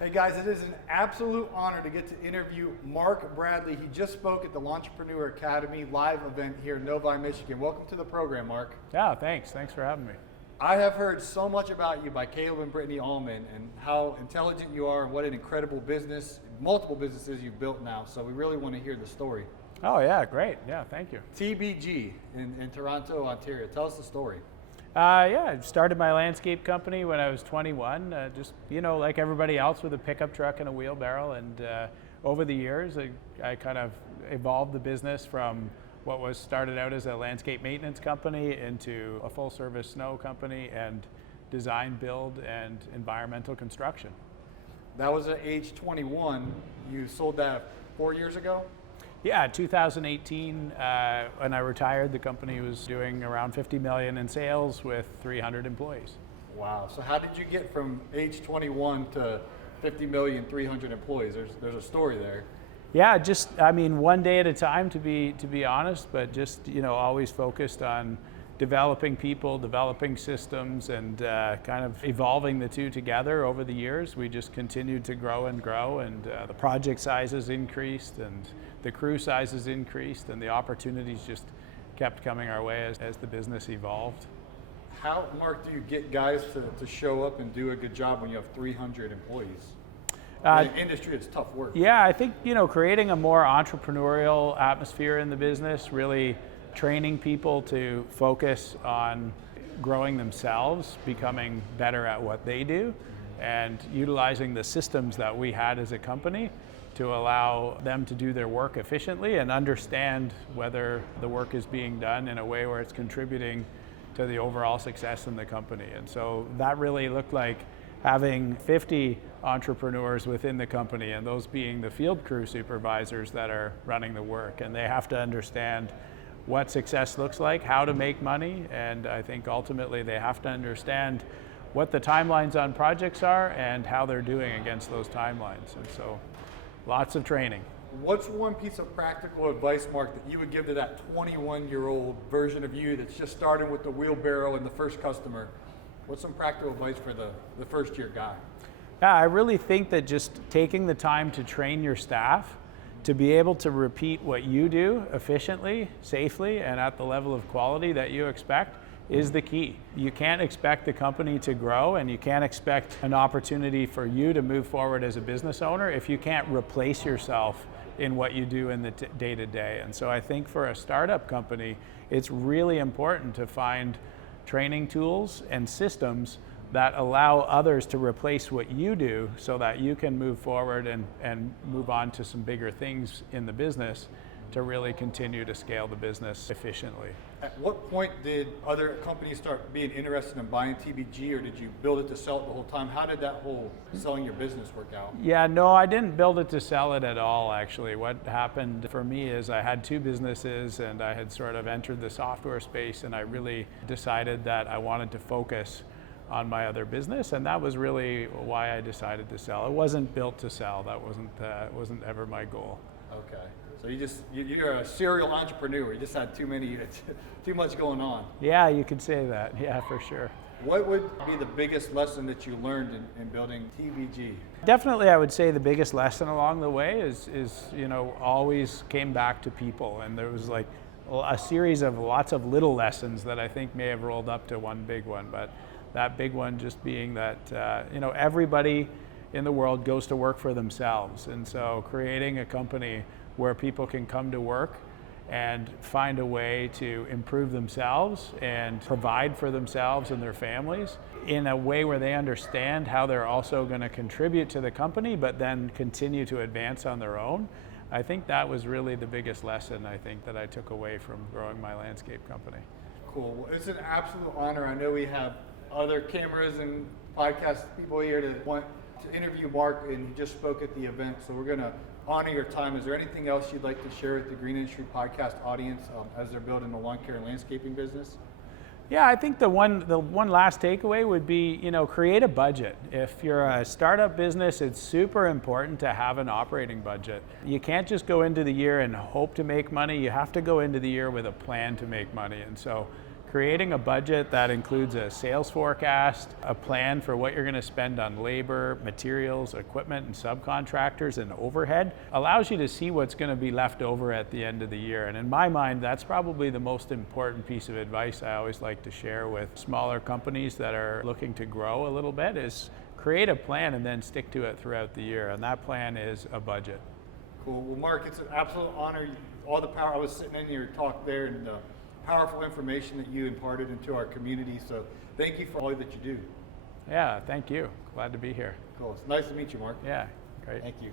Hey guys, it is an absolute honor to get to interview Mark Bradley. He just spoke at the Entrepreneur Academy live event here in Novi, Michigan. Welcome to the program, Mark. Yeah, thanks. Thanks for having me. I have heard so much about you by Caleb and Brittany Allman and how intelligent you are and what an incredible business, multiple businesses you've built now. So we really want to hear the story. Oh yeah, great. Yeah, thank you. TBG in Toronto, Ontario. Tell us the story. Yeah, I started my landscape company when I was 21, just, like everybody else with a pickup truck and a wheelbarrow. And over the years, I kind of evolved the business from what was started out as a landscape maintenance company into a full service snow company and design, build, and environmental construction. That was at age 21. You sold that 4 years ago? Yeah, 2018, when I retired, the company was doing around 50 million in sales with 300 employees. Wow. So how did you get from age 21 to 50 million, 300 employees? There's a story there. Yeah, one day at a time, to be honest, but just, always focused on developing people, developing systems, and kind of evolving the two together over the years. We just continued to grow, and the project sizes increased, and the crew sizes increased, and the opportunities just kept coming our way as the business evolved. How, Mark, do you get guys to show up and do a good job when you have 300 employees? In the industry, it's tough work. Yeah, I think, creating a more entrepreneurial atmosphere in the business, really training people to focus on growing themselves, becoming better at what they do, and utilizing the systems that we had as a company to allow them to do their work efficiently and understand whether the work is being done in a way where it's contributing to the overall success in the company. And so that really looked like having 50 entrepreneurs within the company, and those being the field crew supervisors that are running the work. And they have to understand what success looks like, how to make money, and I think ultimately they have to understand what the timelines on projects are and how they're doing against those timelines. And so lots of training. What's one piece of practical advice, Mark, that you would give to that 21-year-old version of you that's just starting with the wheelbarrow and the first customer? What's some practical advice for the first-year guy? Yeah, I really think that just taking the time to train your staff to be able to repeat what you do efficiently, safely, and at the level of quality that you expect is the key. You can't expect the company to grow, and you can't expect an opportunity for you to move forward as a business owner if you can't replace yourself in what you do in the day-to-day. And so I think for a startup company, it's really important to find training tools and systems that allow others to replace what you do so that you can move forward and move on to some bigger things in the business to really continue to scale the business efficiently. At what point did other companies start being interested in buying TBG, or did you build it to sell it the whole time? How did that whole selling your business work out? Yeah, no, I didn't build it to sell it at all, actually. What happened for me is I had two businesses, and I had sort of entered the software space, and I really decided that I wanted to focus on my other business, and that was really why I decided to sell. It wasn't built to sell. That wasn't ever my goal. Okay. So you're a serial entrepreneur. You just had too much going on. Yeah, you could say that. Yeah, for sure. What would be the biggest lesson that you learned in building TBG? Definitely, I would say the biggest lesson along the way is always came back to people, and there was like a series of lots of little lessons that I think may have rolled up to one big one, but that big one just being that everybody in the world goes to work for themselves, and so creating a company where people can come to work and find a way to improve themselves and provide for themselves and their families in a way where they understand how they're also going to contribute to the company, but then continue to advance on their own. I think that was really the biggest lesson I think that I took away from growing my landscape company. Cool. Well, it's an absolute honor. I know we have other cameras and podcast people here that want to interview Mark, and he just spoke at the event, so we're going to honor your time. Is there anything else you'd like to share with the Green Industry Podcast audience as they're building the lawn care and landscaping business? Yeah, I think the one last takeaway would be, create a budget. If you're a startup business, it's super important to have an operating budget. You can't just go into the year and hope to make money. You have to go into the year with a plan to make money. And so creating a budget that includes a sales forecast, a plan for what you're going to spend on labor, materials, equipment, and subcontractors and overhead allows you to see what's going to be left over at the end of the year. And in my mind, that's probably the most important piece of advice I always like to share with smaller companies that are looking to grow a little bit is create a plan and then stick to it throughout the year. And that plan is a budget. Cool. Well, Mark, it's an absolute honor. All the power, I was sitting in your talk there and the powerful information that you imparted into our community. So thank you for all that you do. Yeah, thank you. Glad to be here. Cool. It's nice to meet you, Mark. Yeah, great. Thank you.